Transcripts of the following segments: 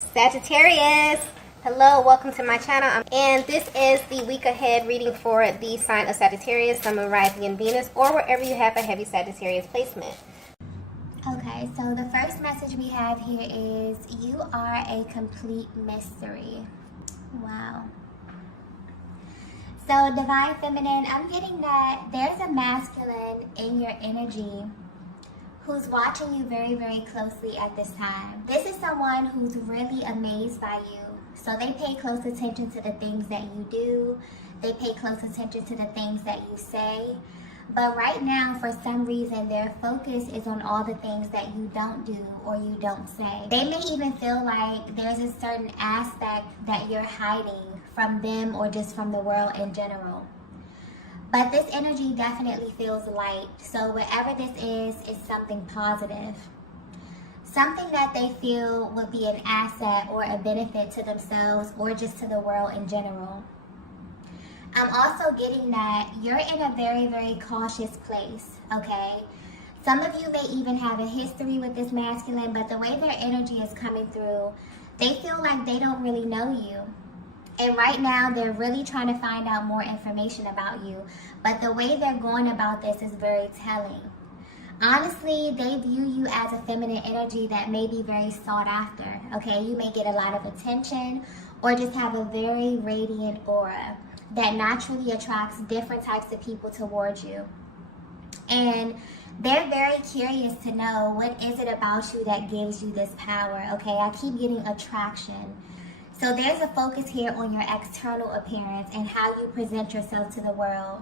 Sagittarius, hello, welcome to my channel, and this is the week ahead reading for the sign of Sagittarius, Sun, Moon, Rising, and Venus, or wherever you have a heavy Sagittarius placement. Okay, so the first message we have here is you are a complete mystery. Wow. So Divine Feminine, I'm getting that there's a masculine in your energy who's watching you very, very closely at this time. This is someone who's really amazed by you. So they pay close attention to the things that you do. They pay close attention to the things that you say. But right now, for some reason, their focus is on all the things that you don't do or you don't say. They may even feel like there's a certain aspect that you're hiding from them or just from the world in general. But this energy definitely feels light. So whatever this is something positive. Something that they feel would be an asset or a benefit to themselves or just to the world in general. I'm also getting that you're in a very, very cautious place, okay? Some of you may even have a history with this masculine, but the way their energy is coming through, they feel like they don't really know you. And right now, they're really trying to find out more information about you. But the way they're going about this is very telling. Honestly, they view you as a feminine energy that may be very sought after, okay? You may get a lot of attention or just have a very radiant aura that naturally attracts different types of people towards you. And they're very curious to know, what is it about you that gives you this power, okay? I keep getting attraction. So there's a focus here on your external appearance and how you present yourself to the world.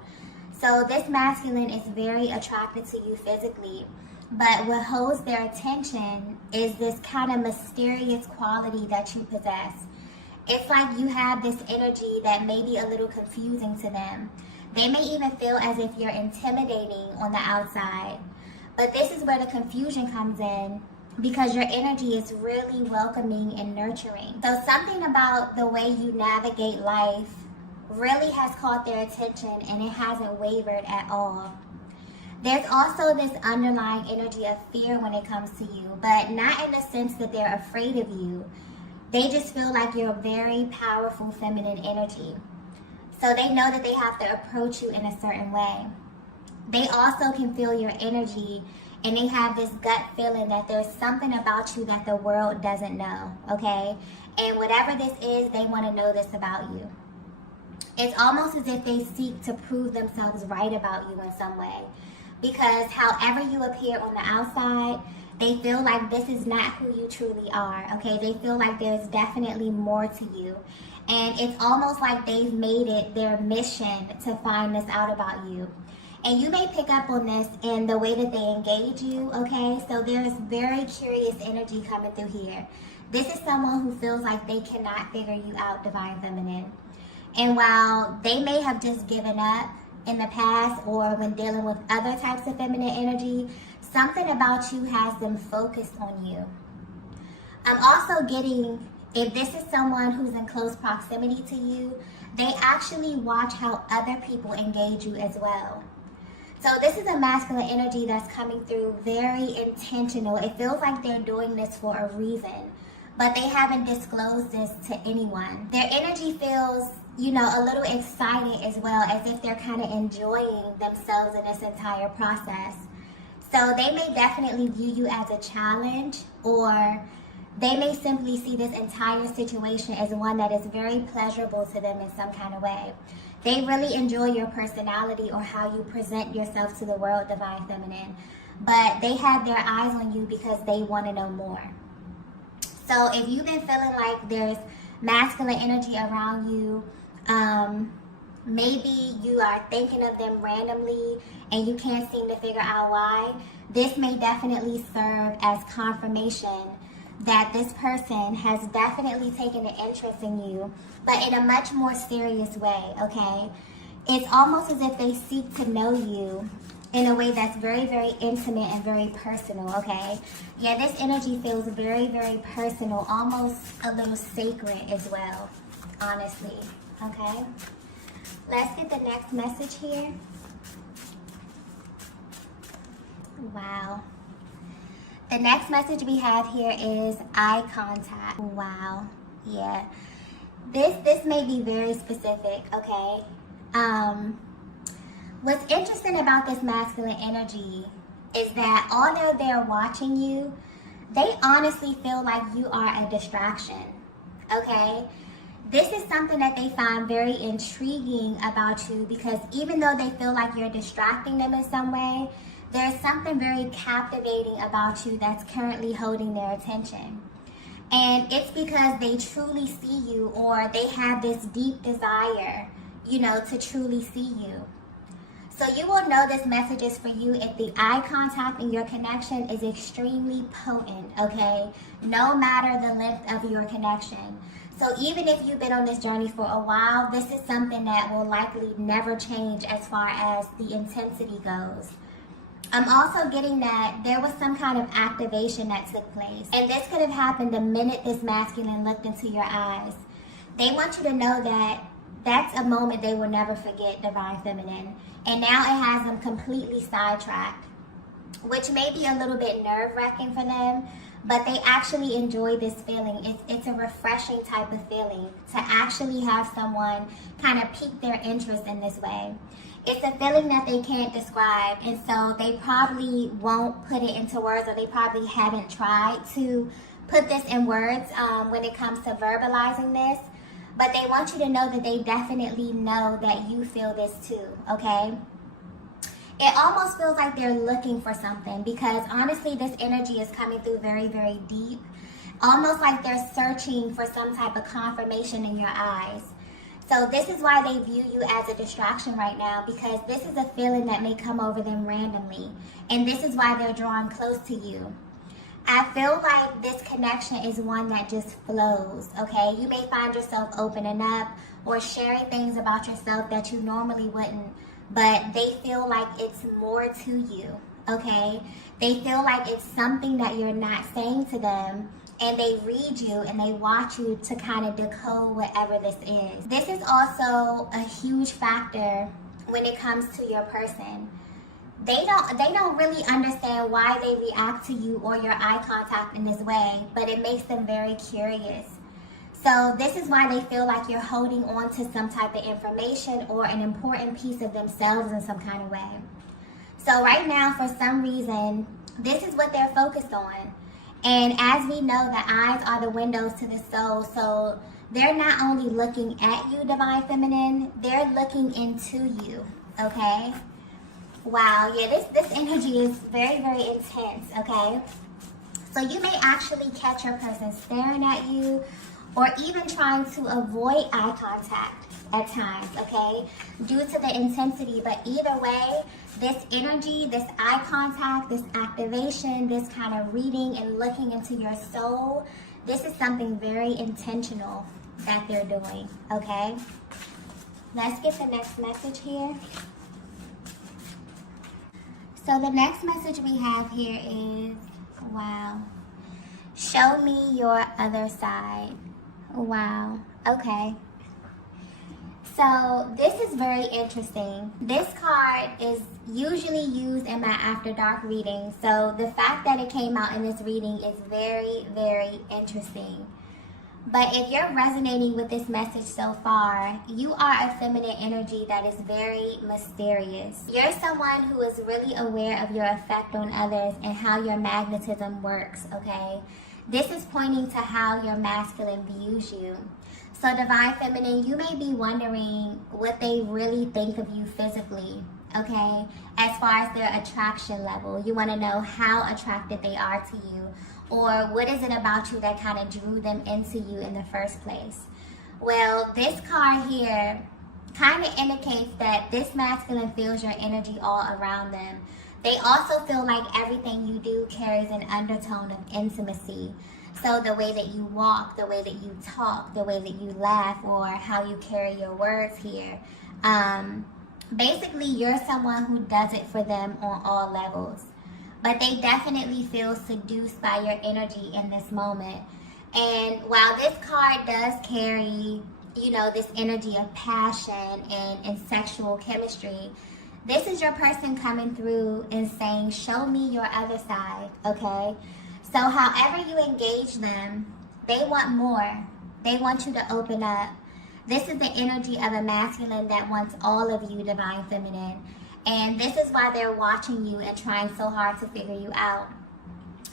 So this masculine is very attracted to you physically, but what holds their attention is this kind of mysterious quality that you possess. It's like you have this energy that may be a little confusing to them. They may even feel as if you're intimidating on the outside. But this is where the confusion comes in, because your energy is really welcoming and nurturing. So something about the way you navigate life really has caught their attention, and it hasn't wavered at all. There's also this underlying energy of fear when it comes to you, but not in the sense that they're afraid of you. They just feel like you're a very powerful feminine energy. So they know that they have to approach you in a certain way. They also can feel your energy, and they have this gut feeling that there's something about you that the world doesn't know, okay? And whatever this is, they want to know this about you. It's almost as if they seek to prove themselves right about you in some way. Because however you appear on the outside, they feel like this is not who you truly are, okay? They feel like there's definitely more to you. And it's almost like they've made it their mission to find this out about you. And you may pick up on this in the way that they engage you, okay? So there's very curious energy coming through here. This is someone who feels like they cannot figure you out, Divine Feminine. And while they may have just given up in the past or when dealing with other types of feminine energy, something about you has them focused on you. I'm also getting, if this is someone who's in close proximity to you, they actually watch how other people engage you as well. So this is a masculine energy that's coming through very intentional. It feels like they're doing this for a reason, but they haven't disclosed this to anyone. Their energy feels, you know, a little excited as well, as if they're kind of enjoying themselves in this entire process. So they may definitely view you as a challenge, or they may simply see this entire situation as one that is very pleasurable to them in some kind of way. They really enjoy your personality or how you present yourself to the world, Divine Feminine. But they have their eyes on you because they want to know more. So if you've been feeling like there's masculine energy around you, maybe you are thinking of them randomly and you can't seem to figure out why, this may definitely serve as confirmation that this person has definitely taken an interest in you, but in a much more serious way, okay? It's almost as if they seek to know you in a way that's very, very intimate and very personal, okay? Yeah, this energy feels very, very personal, almost a little sacred as well, honestly, okay? Let's get the next message here. Wow. The The next message we have here is eye contact. Wow. Yeah. This may be very specific, okay? What's interesting about this masculine energy is that although they're watching you, they honestly feel like you are a distraction, okay? This is something that they find very intriguing about you because even though they feel like you're distracting them in some way, there's something very captivating about you that's currently holding their attention. And it's because they truly see you, or they have this deep desire, to truly see you. So you will know this message is for you if the eye contact in your connection is extremely potent, okay? No matter the length of your connection. So even if you've been on this journey for a while, this is something that will likely never change as far as the intensity goes. I'm also getting that there was some kind of activation that took place. And this could have happened the minute this masculine looked into your eyes. They want you to know that that's a moment they will never forget, Divine Feminine. And now it has them completely sidetracked, which may be a little bit nerve-wracking for them, but they actually enjoy this feeling. It's a refreshing type of feeling to actually have someone kind of pique their interest in this way. It's a feeling that they can't describe, and so they probably won't put it into words, or they probably haven't tried to put this in words when it comes to verbalizing this. But they want you to know that they definitely know that you feel this too, okay? It almost feels like they're looking for something because honestly, this energy is coming through very, very deep. Almost like they're searching for some type of confirmation in your eyes. So this is why they view you as a distraction right now, because this is a feeling that may come over them randomly. And this is why they're drawn close to you. I feel like this connection is one that just flows, okay? You may find yourself opening up or sharing things about yourself that you normally wouldn't, but they feel like it's more to you, okay? They feel like it's something that you're not saying to them, and they read you and they watch you to kind of decode whatever this is. This is also a huge factor when it comes to your person. They don't really understand why they react to you or your eye contact in this way, but it makes them very curious. So this is why they feel like you're holding on to some type of information or an important piece of themselves in some kind of way. So right now, for some reason, this is what they're focused on. And as we know, the eyes are the windows to the soul. So they're not only looking at you, Divine Feminine, they're looking into you, okay? Wow, yeah, this energy is very, very intense, okay? So you may actually catch your person staring at you or even trying to avoid eye contact at times, okay? Due to the intensity, but either way, this energy, this eye contact, this activation, this kind of reading and looking into your soul, this is something very intentional that they're doing, okay? Let's get the next message here. So the next message we have here is, wow, show me your other side. Wow, okay. So this is very interesting. This card is usually used in my After Dark reading. So the fact that it came out in this reading is very, very interesting. But if you're resonating with this message so far, you are a feminine energy that is very mysterious. You're someone who is really aware of your effect on others and how your magnetism works, okay? This is pointing to how your masculine views you. So Divine Feminine, you may be wondering what they really think of you physically, okay? As far as their attraction level. You want to know how attracted they are to you. Or what is it about you that kind of drew them into you in the first place? Well, this card here kind of indicates that this masculine feels your energy all around them. They also feel like everything you do carries an undertone of intimacy. So the way that you walk, the way that you talk, the way that you laugh, or how you carry your words here. Basically, you're someone who does it for them on all levels. But they definitely feel seduced by your energy in this moment. And while this card does carry, this energy of passion and sexual chemistry, this is your person coming through and saying, show me your other side, okay? So however you engage them, they want more. They want you to open up. This is the energy of a masculine that wants all of you, divine feminine. And this is why they're watching you and trying so hard to figure you out.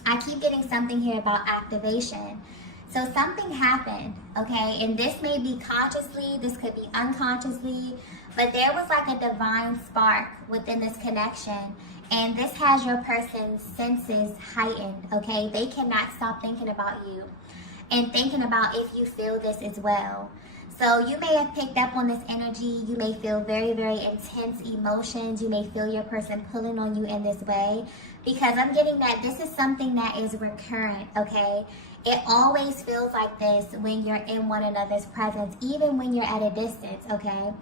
I keep getting something here about activation. So something happened, okay? And this may be consciously, this could be unconsciously, but there was like a divine spark within this connection. And this has your person's senses heightened, okay? They cannot stop thinking about you and thinking about if you feel this as well. So you may have picked up on this energy. You may feel very, very intense emotions. You may feel your person pulling on you in this way, because I'm getting that this is something that is recurrent, okay? It always feels like this when you're in one another's presence, even when you're at a distance, okay?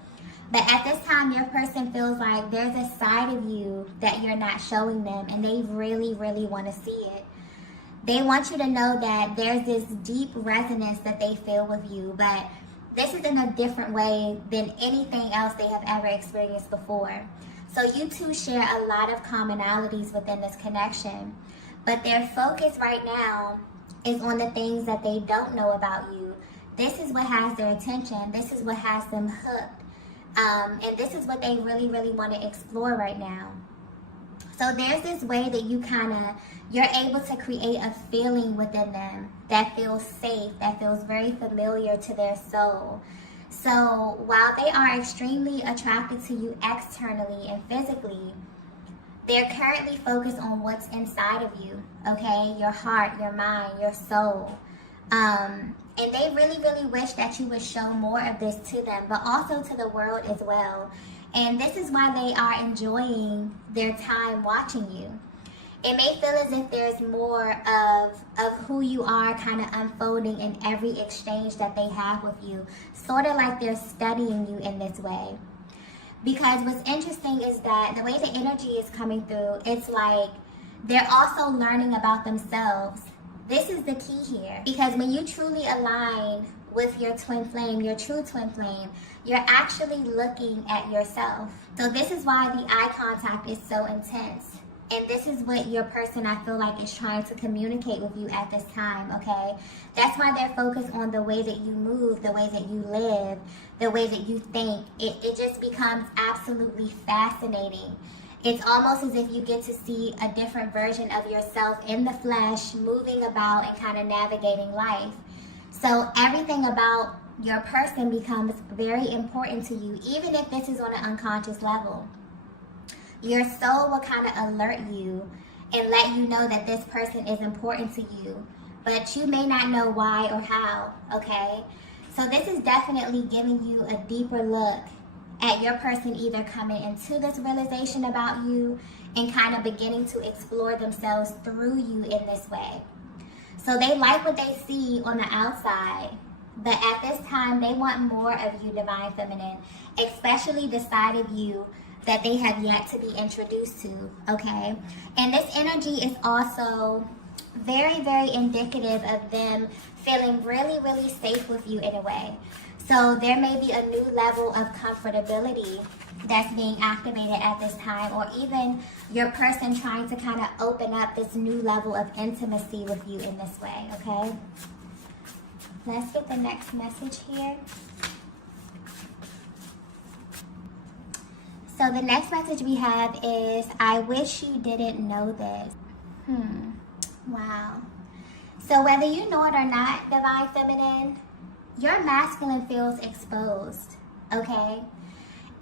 But at this time, your person feels like there's a side of you that you're not showing them, and they really, really want to see it. They want you to know that there's this deep resonance that they feel with you, but this is in a different way than anything else they have ever experienced before. So you two share a lot of commonalities within this connection, but their focus right now is on the things that they don't know about you. This is what has their attention. This is what has them hooked. And this is what they really, really want to explore right now. So there's this way that you're able to create a feeling within them that feels safe, that feels very familiar to their soul. So while they are extremely attracted to you externally and physically, they're currently focused on what's inside of you, okay? Your heart, your mind, your soul. And they really, really wish that you would show more of this to them, but also to the world as well. And this is why they are enjoying their time watching you. It may feel as if there's more of who you are kind of unfolding in every exchange that they have with you, sort of like they're studying you in this way. Because what's interesting is that the way the energy is coming through, it's like they're also learning about themselves. This is the key here, because when you truly align with your twin flame, your true twin flame, you're actually looking at yourself. So this is why the eye contact is so intense. And this is what your person, I feel like, is trying to communicate with you at this time, okay? That's why they're focused on the way that you move, the way that you live, the way that you think. It just becomes absolutely fascinating. It's almost as if you get to see a different version of yourself in the flesh, moving about and kind of navigating life. So everything about your person becomes very important to you, even if this is on an unconscious level. Your soul will kind of alert you and let you know that this person is important to you, but you may not know why or how, okay? So this is definitely giving you a deeper look at your person either coming into this realization about you and kind of beginning to explore themselves through you in this way. So they like what they see on the outside, but at this time they want more of you, divine feminine, especially the side of you that they have yet to be introduced to, okay? And this energy is also very, very indicative of them feeling really, really safe with you in a way. So there may be a new level of comfortability that's being activated at this time, or even your person trying to kind of open up this new level of intimacy with you in this way, okay? Let's get the next message here. So the next message we have is, I wish you didn't know this. Wow. So whether you know it or not, divine feminine, your masculine feels exposed, okay?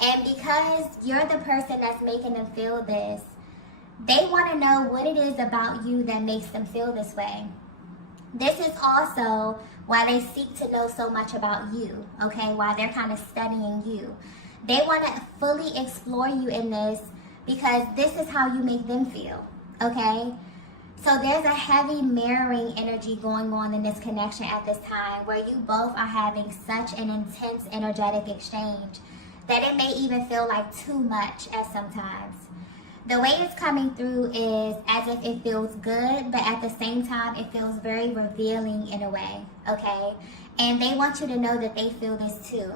And because you're the person that's making them feel this, they want to know what it is about you that makes them feel this way. This is also why they seek to know so much about you, okay? Why they're kind of studying you. They want to fully explore you in this because this is how you make them feel, okay? So there's a heavy mirroring energy going on in this connection at this time, where you both are having such an intense energetic exchange that it may even feel like too much at sometimes. The way it's coming through is as if it feels good, but at the same time it feels very revealing in a way, okay? And they want you to know that they feel this too.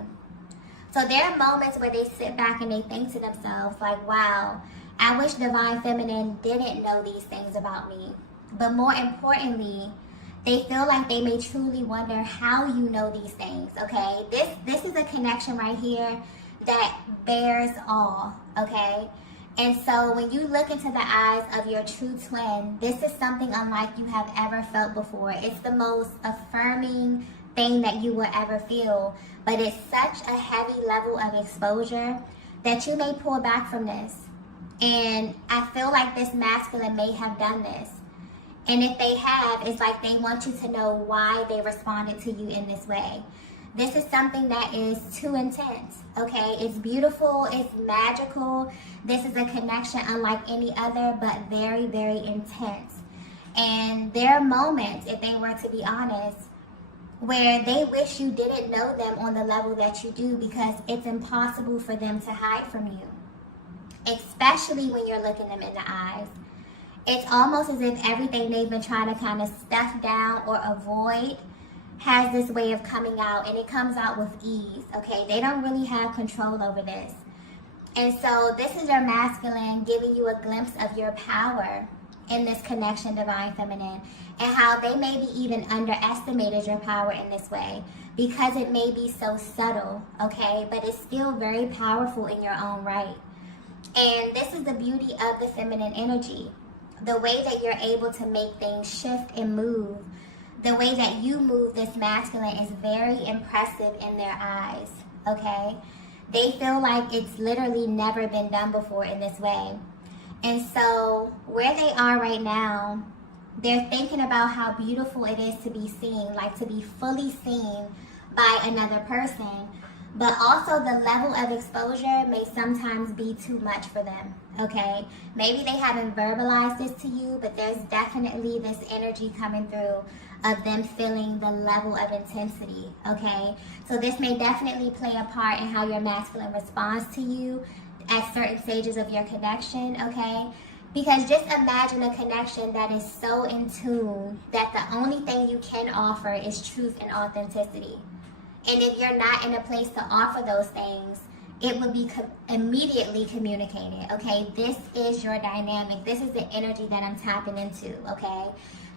So there are moments where they sit back and they think to themselves like, wow, I wish divine feminine didn't know these things about me, But more importantly, they feel like they may truly wonder how you know these things, okay? This is a connection right here that bears all, okay? And so when you look into the eyes of your true twin, this is something unlike you have ever felt before. It's the most affirming thing that you will ever feel, but it's such a heavy level of exposure that you may pull back from this. And I feel like this masculine may have done this. And if they have, it's like they want you to know why they responded to you in this way. This is something that is too intense, okay? It's beautiful, it's magical. This is a connection unlike any other, but very, very intense. And there are moments, if they were to be honest, where they wish you didn't know them on the level that you do, because it's impossible for them to hide from you, especially when you're looking them in the eyes. It's almost as if everything they've been trying to kind of stuff down or avoid has this way of coming out, and it comes out with ease, okay? They don't really have control over this. And so this is your masculine giving you a glimpse of your power in this connection, Divine Feminine, and how they maybe even underestimated your power in this way because it may be so subtle, okay? But it's still very powerful in your own right. And this is the beauty of the feminine energy. The way that you're able to make things shift and move, the way that you move this masculine is very impressive in their eyes, okay? They feel like it's literally never been done before in this way. And so where they are right now, they're thinking about how beautiful it is to be seen, like to be fully seen by another person. But also the level of exposure may sometimes be too much for them, okay? Maybe they haven't verbalized this to you, but there's definitely this energy coming through of them feeling the level of intensity, okay? So this may definitely play a part in how your masculine responds to you at certain stages of your connection, okay? Because just imagine a connection that is so in tune that the only thing you can offer is truth and authenticity. And if you're not in a place to offer those things, it would be immediately communicated, okay? This is your dynamic. This is the energy that I'm tapping into, okay?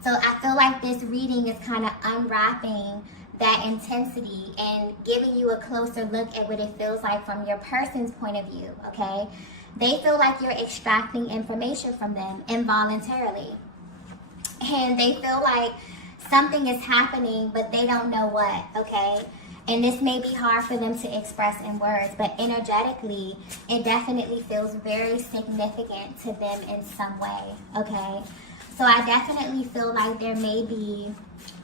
So I feel like this reading is kind of unwrapping that intensity and giving you a closer look at what it feels like from your person's point of view, okay? They feel like you're extracting information from them involuntarily. And they feel like something is happening, but they don't know what, okay? And this may be hard for them to express in words, but energetically, it definitely feels very significant to them in some way, okay? So I definitely feel like there may be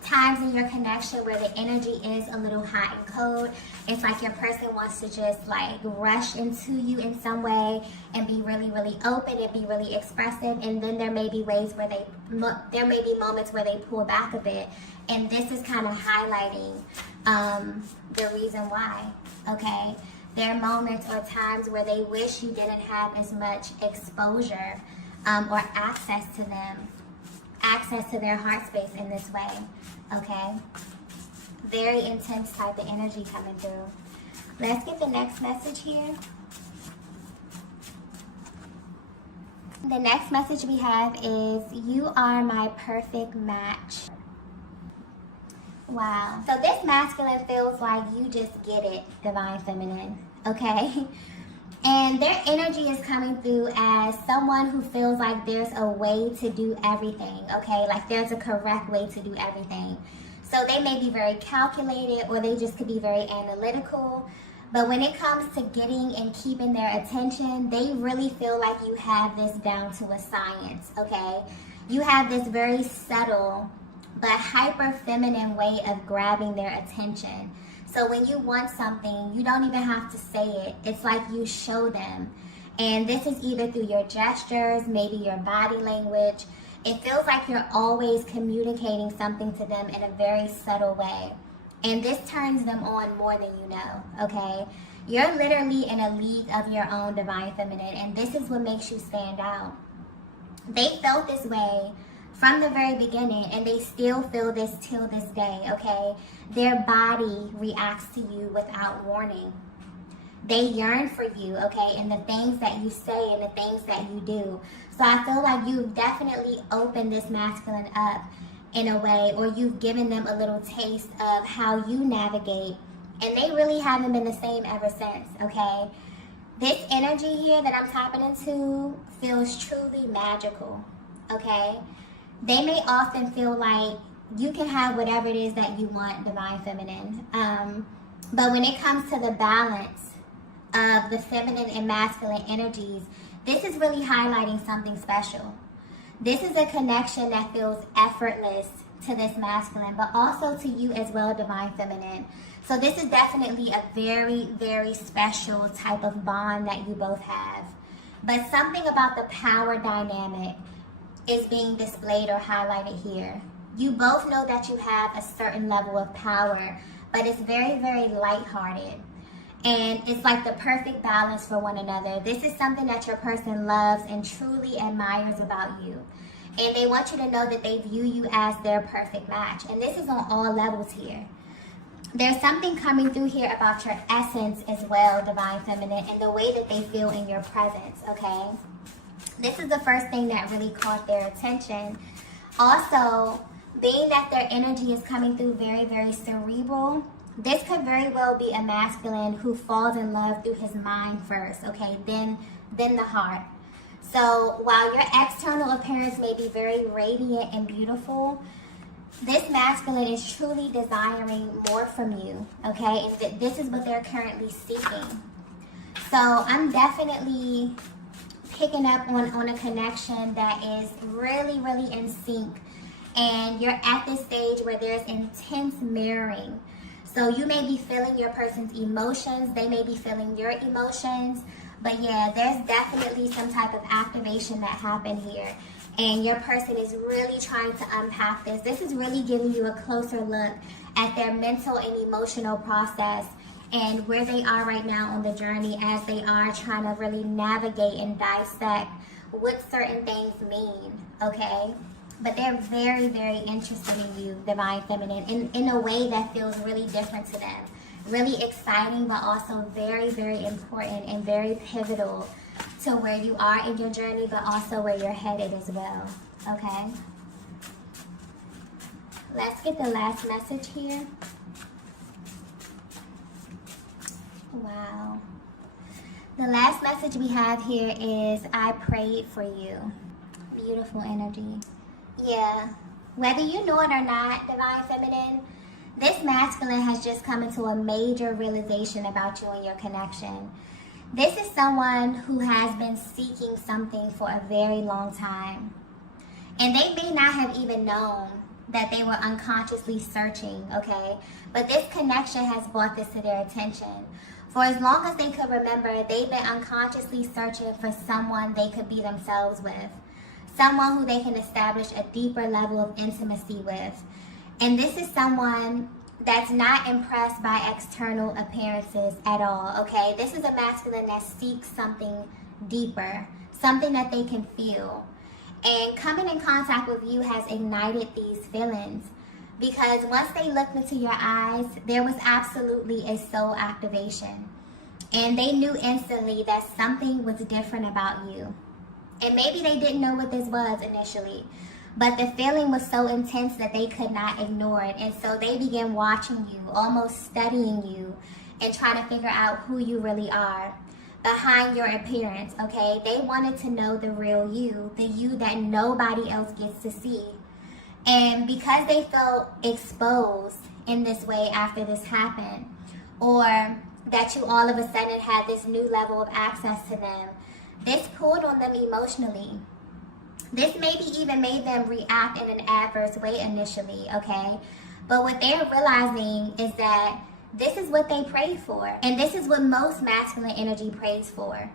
times in your connection where the energy is a little hot and cold. It's like your person wants to just like rush into you in some way and be really, really open and be really expressive. And then there may be ways where there may be moments where they pull back a bit. And this is kind of highlighting the reason why, okay? There are moments or times where they wish you didn't have as much exposure or access to them, access to their heart space in this way, okay? Very intense type of energy coming through. Let's get the next message here. The next message we have is, you are my perfect match. Wow. So this masculine feels like you just get it, Divine Feminine, okay? And their energy is coming through as someone who feels like there's a way to do everything, okay? Like there's a correct way to do everything. So they may be very calculated, or they just could be very analytical. But when it comes to getting and keeping their attention, they really feel like you have this down to a science, okay? You have this very subtle but hyper feminine way of grabbing their attention. So when you want something, you don't even have to say it. It's like you show them. And this is either through your gestures, maybe your body language. It feels like you're always communicating something to them in a very subtle way. And this turns them on more than you know, okay? You're literally in a league of your own, Divine Feminine, and this is what makes you stand out. They felt this way from the very beginning, and they still feel this till this day, okay? Their body reacts to you without warning. They yearn for you, okay, and the things that you say and the things that you do. So I feel like you've definitely opened this masculine up in a way, or you've given them a little taste of how you navigate, and they really haven't been the same ever since, okay? This energy here that I'm tapping into feels truly magical, okay? They may often feel like you can have whatever it is that you want, Divine Feminine. But when it comes to the balance of the feminine and masculine energies, this is really highlighting something special. This is a connection that feels effortless to this masculine, but also to you as well, Divine Feminine. So this is definitely a very, very special type of bond that you both have. But something about the power dynamic is being displayed or highlighted here. You both know that you have a certain level of power, but it's very, very lighthearted. And it's like the perfect balance for one another. This is something that your person loves and truly admires about you. And they want you to know that they view you as their perfect match. And this is on all levels here. There's something coming through here about your essence as well, Divine Feminine, and the way that they feel in your presence, okay? This is the first thing that really caught their attention. Also, being that their energy is coming through very, very cerebral, this could very well be a masculine who falls in love through his mind first, okay, then the heart. So while your external appearance may be very radiant and beautiful, this masculine is truly desiring more from you, okay, and this is what they're currently seeking. So I'm definitely picking up on a connection that is really, really in sync, and you're at this stage where there's intense mirroring. So you may be feeling your person's emotions, they may be feeling your emotions, but yeah, there's definitely some type of activation that happened here, and your person is really trying to unpack this. This is really giving you a closer look at their mental and emotional process and where they are right now on the journey as they are trying to really navigate and dissect what certain things mean, okay? But they're very, very interested in you, Divine Feminine, in a way that feels really different to them. Really exciting, but also very, very important and very pivotal to where you are in your journey, but also where you're headed as well, okay? Let's get the last message here. Wow. The last message we have here is, I prayed for you. Beautiful energy. Yeah. Whether you know it or not, Divine Feminine, this masculine has just come into a major realization about you and your connection. This is someone who has been seeking something for a very long time. And they may not have even known that they were unconsciously searching, okay? But this connection has brought this to their attention. For as long as they could remember, they've been unconsciously searching for someone they could be themselves with. Someone who they can establish a deeper level of intimacy with. And this is someone that's not impressed by external appearances at all, okay? This is a masculine that seeks something deeper, something that they can feel. And coming in contact with you has ignited these feelings, because once they looked into your eyes, there was absolutely a soul activation. And they knew instantly that something was different about you. And maybe they didn't know what this was initially, but the feeling was so intense that they could not ignore it. And so they began watching you, almost studying you, and trying to figure out who you really are behind your appearance, okay? They wanted to know the real you, the you that nobody else gets to see. And because they felt exposed in this way after this happened, or that you all of a sudden had this new level of access to them, this pulled on them emotionally. This maybe even made them react in an adverse way initially, okay? But what they're realizing is that this is what they prayed for. And this is what most masculine energy prays for.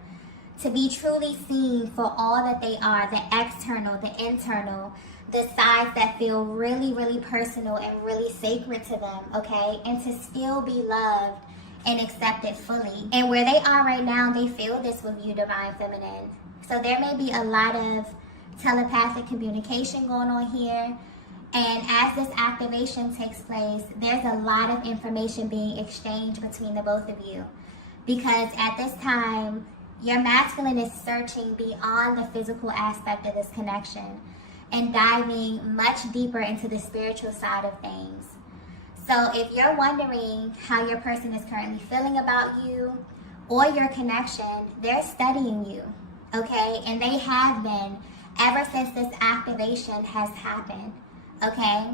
To be truly seen for all that they are, the external, the internal, the sides that feel really, really personal and really sacred to them, okay? And to still be loved and accepted fully. And where they are right now, they feel this with you, Divine Feminine. So there may be a lot of telepathic communication going on here. And as this activation takes place, there's a lot of information being exchanged between the both of you. because at this time, your masculine is searching beyond the physical aspect of this connection and diving much deeper into the spiritual side of things. So if you're wondering how your person is currently feeling about you or your connection, they're studying you, okay? And they have been ever since this activation has happened, okay?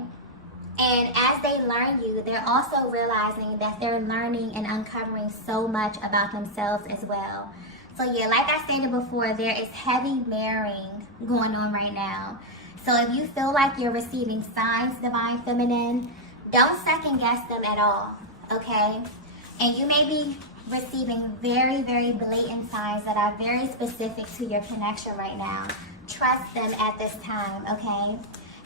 And as they learn you, they're also realizing that they're learning and uncovering so much about themselves as well. So yeah, like I stated before, there is heavy mirroring going on right now. So if you feel like you're receiving signs, Divine Feminine, don't second guess them at all, okay? And you may be receiving very, very blatant signs that are very specific to your connection right now. Trust them at this time, okay?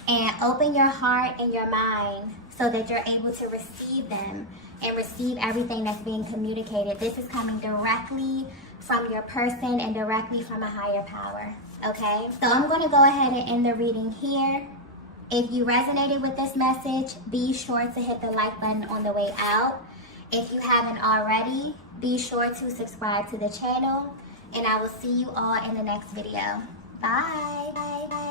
And open your heart and your mind so that you're able to receive them and receive everything that's being communicated. This is coming directly from your person and directly from a higher power, okay? So I'm going to go ahead and end the reading here. If you resonated with this message, be sure to hit the like button on the way out. If you haven't already, be sure to subscribe to the channel, and I will see you all in the next video. Bye. Bye. Bye.